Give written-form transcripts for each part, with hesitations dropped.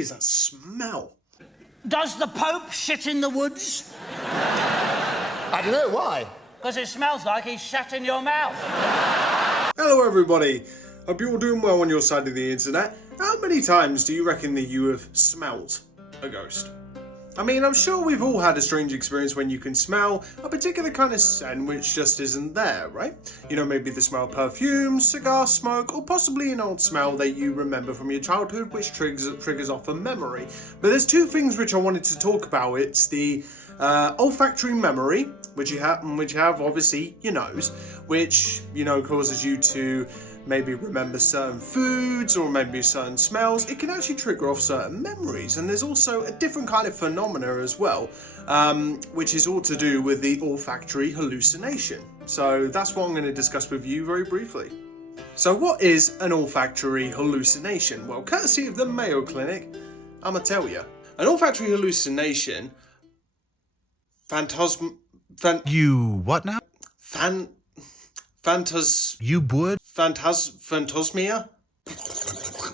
is that smell? Does the Pope shit in the woods? I don't know, why? Because it smells like he's shat in your mouth. Hello everybody, hope you're all doing well on your side of the internet. How many times do you reckon that you have smelt a ghost? I mean, I'm sure we've all had a strange experience when you can smell a particular kind of scent which just isn't there, right? You know, maybe the smell of perfume, cigar smoke, or possibly an old smell that you remember from your childhood which triggers off a memory. But there's two things which I wanted to talk about. It's the olfactory memory, which you have obviously your nose, which, you know, causes you to maybe remember certain foods or maybe certain smells. It can actually trigger off certain memories. And there's also a different kind of phenomena as well, which is all to do with the olfactory hallucination. So that's what I'm going to discuss with you very briefly. So what is an olfactory hallucination? Well, courtesy of the Mayo Clinic, I'm going to tell you. An olfactory hallucination, You what now? Phantasmia?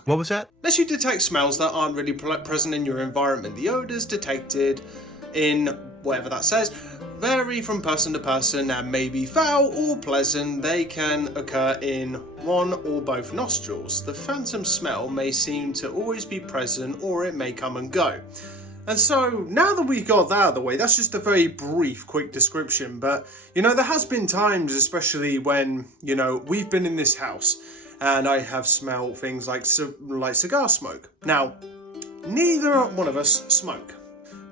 What was that? Unless you detect smells that aren't really present in your environment. The odours detected in whatever that says vary from person to person and may be foul or pleasant. They can occur in one or both nostrils. The phantom smell may seem to always be present, or it may come and go. And so, now that we've got that out of the way, that's just a very brief, quick description. But, you know, there has been times, especially when, you know, we've been in this house and I have smelled things like cigar smoke. Now, neither one of us smoke.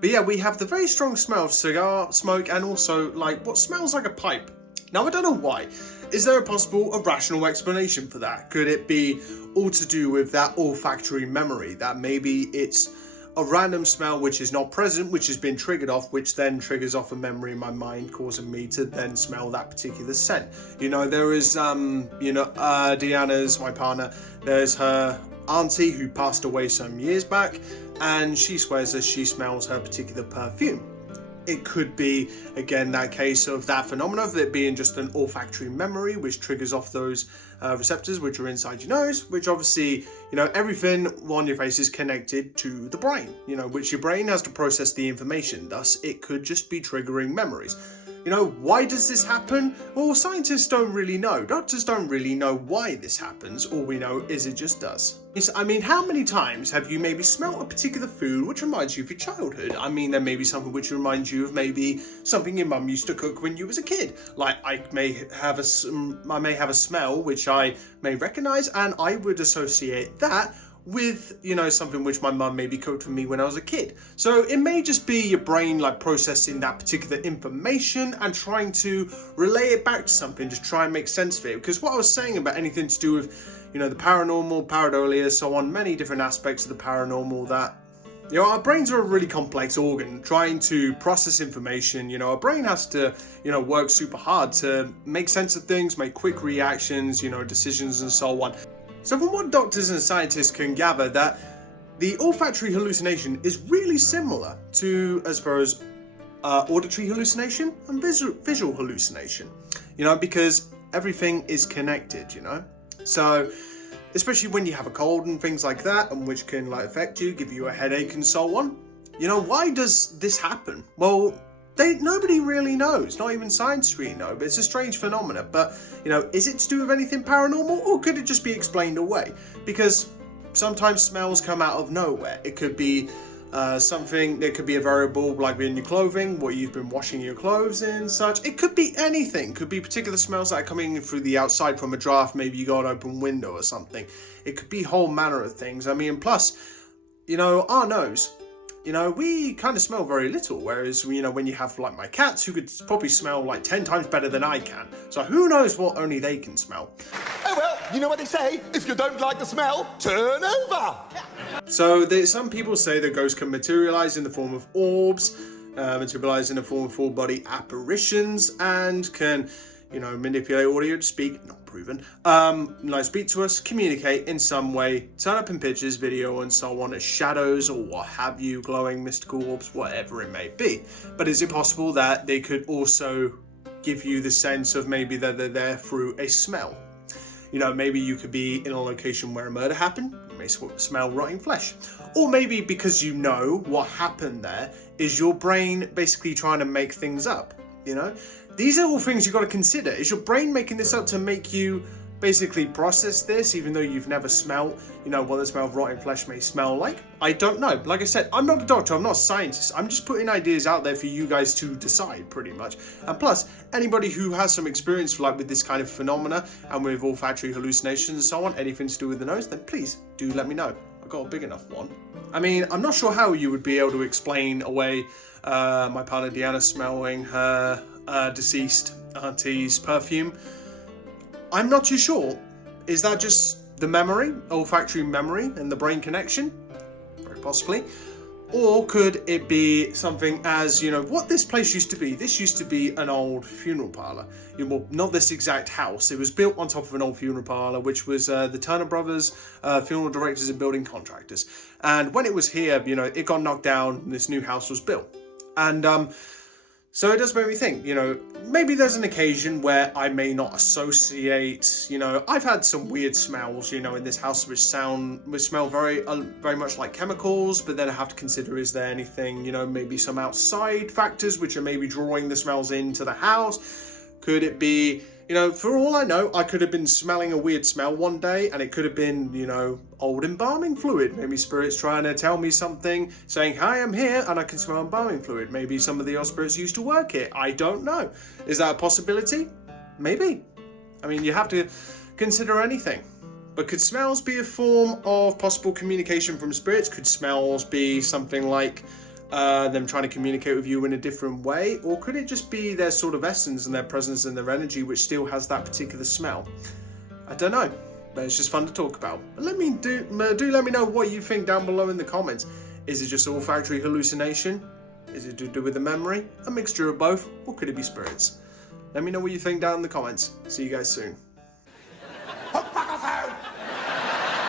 But yeah, we have the very strong smell of cigar smoke and also like what smells like a pipe. Now, I don't know why. Is there a possible, rational explanation for that? Could it be all to do with that olfactory memory, that maybe it's a random smell which is not present, which has been triggered off, which then triggers off a memory in my mind, causing me to then smell that particular scent. You know, there is, Deanna's my partner, there's her auntie who passed away some years back, and she swears that she smells her particular perfume. It could be, again, that case of that phenomenon of it being just an olfactory memory which triggers off those receptors which are inside your nose, which obviously, you know, everything on your face is connected to the brain, you know, which your brain has to process the information. Thus, it could just be triggering memories. You know, why does this happen? Well, scientists don't really know. Doctors don't really know why this happens. All we know is it just does. I mean, how many times have you maybe smelled a particular food which reminds you of your childhood? I mean, there may be something which reminds you of maybe something your mum used to cook when you was a kid. Like, I may have a smell which I may recognize, and I would associate that with, you know, something which my mum maybe cooked for me when I was a kid. So it may just be your brain like processing that particular information and trying to relay it back to something, just try and make sense of it. Because what I was saying about anything to do with, you know, the paranormal, pareidolia, so on, many different aspects of the paranormal, that, you know, our brains are a really complex organ trying to process information. You know, our brain has to, you know, work super hard to make sense of things, make quick reactions, you know, decisions and so on. So from what doctors and scientists can gather, that the olfactory hallucination is really similar to as far as auditory hallucination and visual hallucination, you know, because everything is connected, you know. So especially when you have a cold and things like that, and which can like affect you, give you a headache and so on. You know, why does this happen? Well, nobody really knows, not even scientists really know, but it's a strange phenomenon. But, you know, is it to do with anything paranormal, or could it just be explained away? Because sometimes smells come out of nowhere. It could be something, it could be a variable like in your clothing, what you've been washing your clothes in, such. It could be anything. It could be particular smells that are coming in through the outside from a draft, maybe you got an open window or something. It could be a whole manner of things. I mean, plus, you know, our nose, you know, we kind of smell very little, whereas, you know, when you have like my cats who could probably smell like 10 times better than I can. So who knows what only they can smell. Oh well, you know what they say, if you don't like the smell, turn over. So some people say that ghosts can materialize in the form of orbs, materialize in the form of full body apparitions, and can, you know, manipulate audio to speak, not proven, like speak to us, communicate in some way, turn up in pictures, video and so on as shadows or what have you, glowing mystical orbs, whatever it may be. But is it possible that they could also give you the sense of maybe that they're there through a smell? You know, maybe you could be in a location where a murder happened, you may smell rotting flesh. Or maybe because you know what happened there is your brain basically trying to make things up, you know? These are all things you've got to consider. Is your brain making this up to make you basically process this, even though you've never smelled, you know, what the smell of rotting flesh may smell like? I don't know. Like I said, I'm not a doctor, I'm not a scientist. I'm just putting ideas out there for you guys to decide, pretty much. And plus, anybody who has some experience like with this kind of phenomena and with olfactory hallucinations and so on, anything to do with the nose, then please do let me know. I've got a big enough one. I mean, I'm not sure how you would be able to explain away my partner Deanna smelling her deceased auntie's perfume. I'm not too sure. Is that just the memory, olfactory memory, and the brain connection? Very possibly. Or could it be something as, you know, what this place used to be? This used to be an old funeral parlour. Well, not this exact house. It was built on top of an old funeral parlour, which was the Turner Brothers, funeral directors and building contractors. And when it was here, you know, it got knocked down and this new house was built. And so it does make me think, you know, maybe there's an occasion where I may not associate, you know, I've had some weird smells, you know, in this house which smell very much like chemicals, but then I have to consider, is there anything, you know, maybe some outside factors which are maybe drawing the smells into the house? Could it be, you know, for all I know, I could have been smelling a weird smell one day and it could have been, you know, old embalming fluid. Maybe spirits trying to tell me something, saying, hi, I'm here and I can smell embalming fluid. Maybe some of the old spirits used to work here. I don't know. Is that a possibility? Maybe. I mean, you have to consider anything. But could smells be a form of possible communication from spirits? Could smells be something like them trying to communicate with you in a different way? Or could it just be their sort of essence and their presence and their energy which still has that particular smell? I don't know, but it's just fun to talk about. But let me do let me know what you think down below in the comments. Is it just olfactory hallucination? Is it to do with the memory? A mixture of both? Or could it be spirits? Let me know what you think down in the comments. See you guys soon.